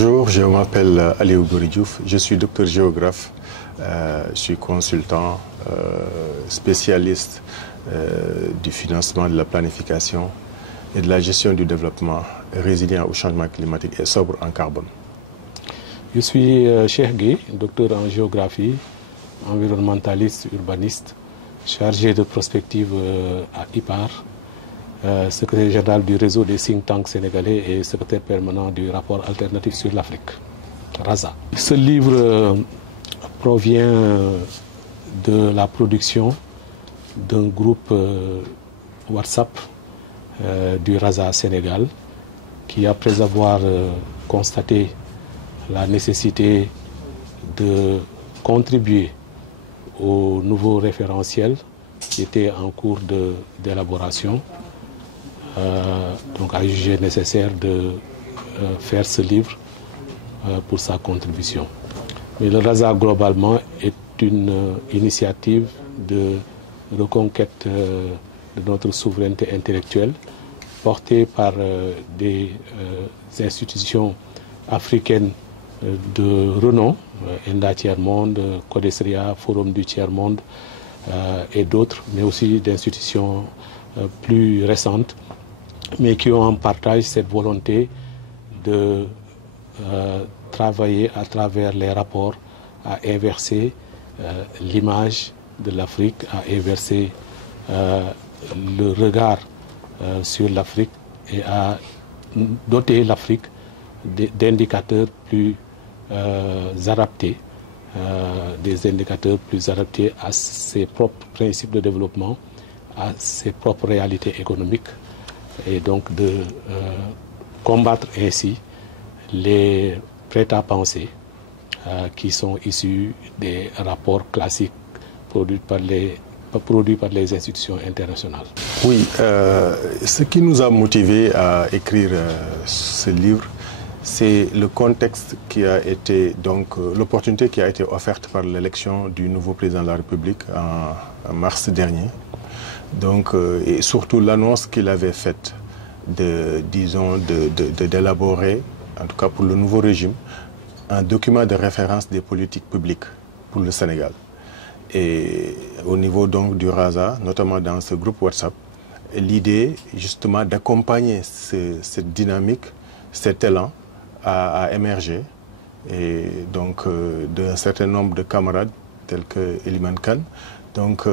Bonjour, je m'appelle Aliou Goridjouf, je suis docteur géographe, je suis consultant, spécialiste du financement de la planification et de la gestion du développement résilient au changement climatique et sobre en carbone. Je suis Cheikh Gueye, docteur en géographie, environnementaliste, urbaniste, chargé de prospective à IPAR, secrétaire général du réseau des think tanks sénégalais et secrétaire permanent du rapport alternatif sur l'Afrique, RAZA. Ce livre provient de la production d'un groupe WhatsApp du RAZA Sénégal qui, après avoir constaté la nécessité de contribuer au nouveau référentiel qui était en cours d'élaboration, donc a jugé nécessaire de faire ce livre pour sa contribution. Mais le RAZA globalement est une initiative de reconquête de notre souveraineté intellectuelle portée par des institutions africaines de renom, ENDA Tiers-Monde, Codesria, Forum du Tiers-Monde et d'autres, mais aussi d'institutions plus récentes, mais qui ont en partage cette volonté de travailler à travers les rapports à inverser l'image de l'Afrique, à inverser le regard sur l'Afrique et à doter l'Afrique d'indicateurs plus adaptés, des indicateurs plus adaptés à ses propres principes de développement, à ses propres réalités économiques, et donc de combattre ainsi les prêt-à-penser qui sont issus des rapports classiques produits par les institutions internationales. Oui, ce qui nous a motivés à écrire ce livre, c'est le contexte qui a été, donc l'opportunité qui a été offerte par l'élection du nouveau président de la République en mars dernier. Donc, et surtout l'annonce qu'il avait faite d'élaborer, en tout cas pour le nouveau régime, un document de référence des politiques publiques pour le Sénégal. Et au niveau donc du RAZA, notamment dans ce groupe WhatsApp, l'idée justement d'accompagner cette dynamique, cet élan à émerger, et donc d'un certain nombre de camarades tels que Eliman Khan. Donc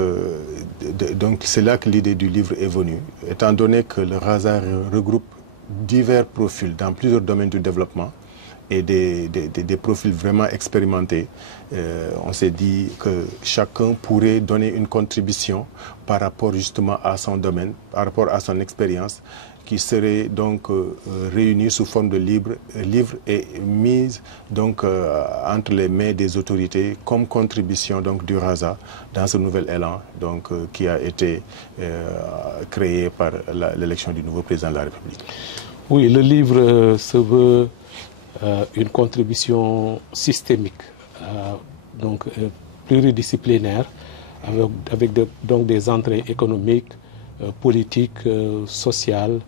c'est là que l'idée du livre est venue, étant donné que le RAZA regroupe divers profils dans plusieurs domaines du développement et des profils vraiment expérimentés. On s'est dit que chacun pourrait donner une contribution par rapport justement à son domaine, par rapport à son expérience, qui serait donc réunie sous forme de livre et mise donc entre les mains des autorités comme contribution donc du RAZA dans ce nouvel élan donc qui a été créé par l'élection du nouveau président de la République. Oui, le livre se veut une contribution systémique, donc pluridisciplinaire, avec donc des entrées économiques, politiques, sociales,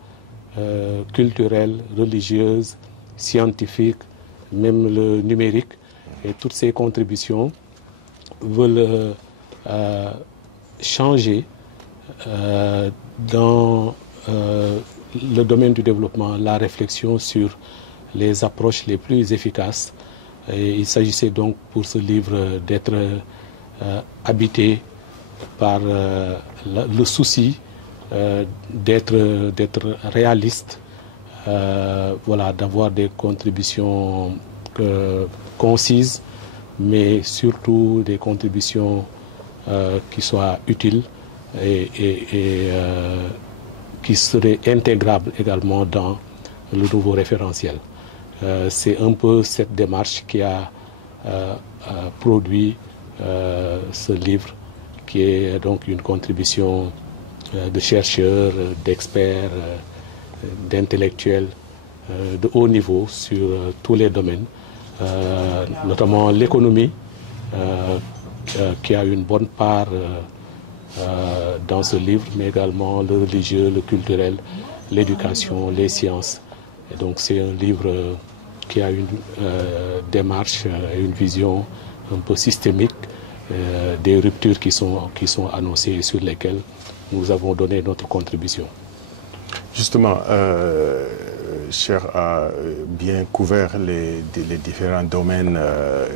culturelles, religieuses, scientifiques, même le numérique. Et toutes ces contributions veulent changer dans le domaine du développement, la réflexion sur les approches les plus efficaces. Et il s'agissait donc pour ce livre d'être habité par le souci d'être réaliste, voilà, d'avoir des contributions concises, mais surtout des contributions qui soient utiles et qui seraient intégrables également dans le nouveau référentiel. C'est un peu cette démarche qui a produit ce livre, qui est donc une contribution de chercheurs, d'experts, d'intellectuels de haut niveau sur tous les domaines, notamment l'économie, qui a une bonne part dans ce livre, mais également le religieux, le culturel, l'éducation, les sciences. Et donc c'est un livre qui a une démarche et une vision un peu systémique des ruptures qui sont annoncées et sur lesquelles nous avons donné notre contribution. Justement, Cheikh a bien couvert les différents domaines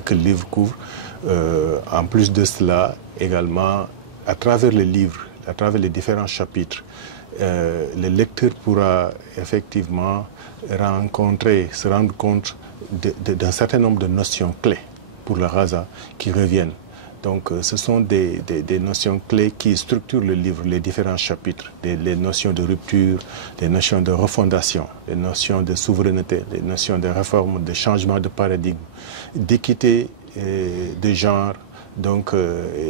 que le livre couvre. En plus de cela, également, à travers le livre, à travers les différents chapitres, le lecteur pourra effectivement se rendre compte d'un certain nombre de notions clés pour le Raza qui reviennent. Donc ce sont des notions clés qui structurent le livre, les différents chapitres, les notions de rupture, les notions de refondation, les notions de souveraineté, les notions de réforme, de changement de paradigme, d'équité de genre, donc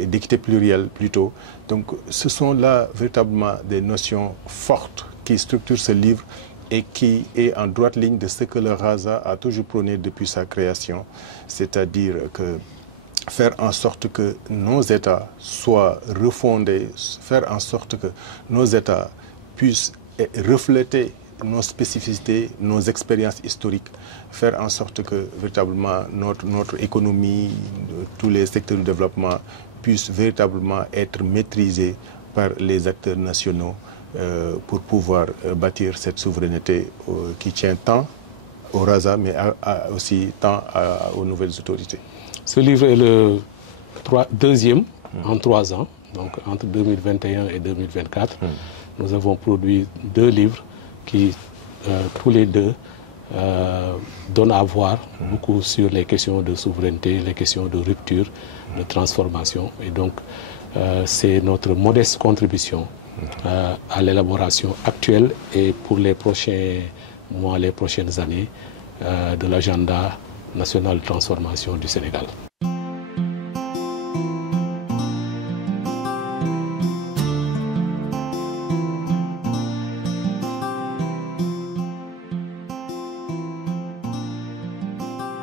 d'équité plurielle plutôt. Donc ce sont là véritablement des notions fortes qui structurent ce livre et qui est en droite ligne de ce que le Raza a toujours prôné depuis sa création, c'est-à-dire que faire en sorte que nos États soient refondés, faire en sorte que nos États puissent refléter nos spécificités, nos expériences historiques, faire en sorte que véritablement notre économie, tous les secteurs du développement puissent véritablement être maîtrisés par les acteurs nationaux pour pouvoir bâtir cette souveraineté qui tient tant au Raza, mais aussi tant aux nouvelles autorités. Ce livre est le deuxième en 3 ans, donc entre 2021 et 2024. Nous avons produit 2 livres qui, tous les deux, donnent à voir beaucoup sur les questions de souveraineté, les questions de rupture, de transformation. Et donc, c'est notre modeste contribution à l'élaboration actuelle et pour les prochains mois, les prochaines années de l'agenda national de transformation du Sénégal.